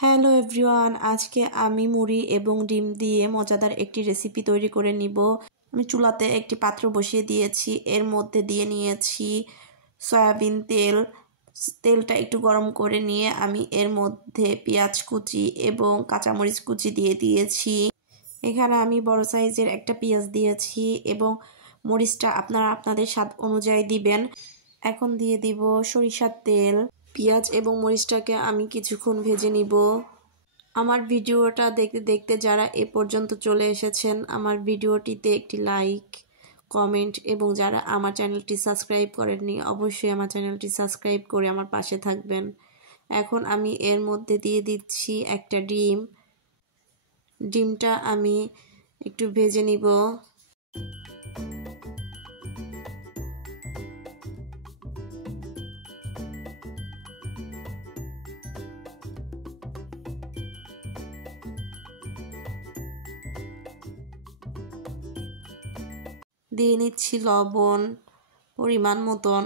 Hello everyone, আজকে আমি মুড়ি এবং ডিম দিয়ে মজাদার একটি রেসিপি তৈরি করে নিব। আমি চুলাতে একটি পাত্র বসিয়ে দিয়েছি, এর মধ্যে দিয়ে নিয়েছি সয়াবিন তেল। তেলটা একটু গরম করে নিয়ে আমি এর মধ্যে পেঁয়াজ কুচি এবং কাঁচামরিচ কুচি দিয়ে দিয়েছি। এখানে আমি বড় সাইজের একটা পেঁয়াজ দিয়েছি এবং মরিচটা আপনারা আপনাদের স্বাদ অনুযায়ী দিবেন। এখন দিয়ে দিব সরিষার তেল। পেঁয়াজ এবং মরিচটাকে আমি কিছুক্ষণ ভেজে নিব। আমার ভিডিওটা দেখতে দেখতে যারা এ পর্যন্ত চলে এসেছেন, আমার ভিডিওটিতে একটি লাইক, কমেন্ট এবং যারা আমার চ্যানেলটি সাবস্ক্রাইব করেননি অবশ্যই আমার চ্যানেলটি সাবস্ক্রাইব করে আমার পাশে থাকবেন। এখন আমি এর মধ্যে দিয়ে দিচ্ছি একটা ডিম। ডিমটা আমি একটু ভেজে নিব। দিয়ে নিচ্ছি লবণ পরিমাণ মতন।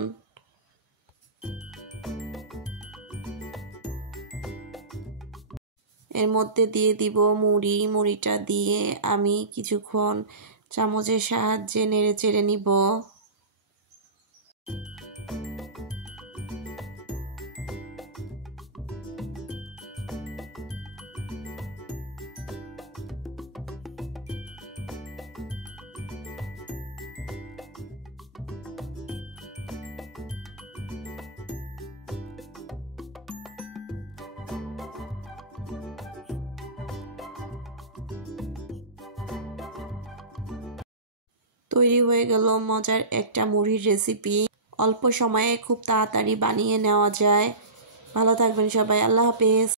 এর মধ্যে দিয়ে দিব মুড়িটা দিয়ে আমি কিছুক্ষণ চামচের সাহায্যে নেড়ে চেড়ে নিব। তৈরি হয়ে গেল মজার একটা মুড়ির রেসিপি। অল্প সময়ে খুব তাড়াতাড়ি বানিয়ে নেওয়া যায়। ভালো থাকবেন সবাই, আল্লাহ হাফেজ।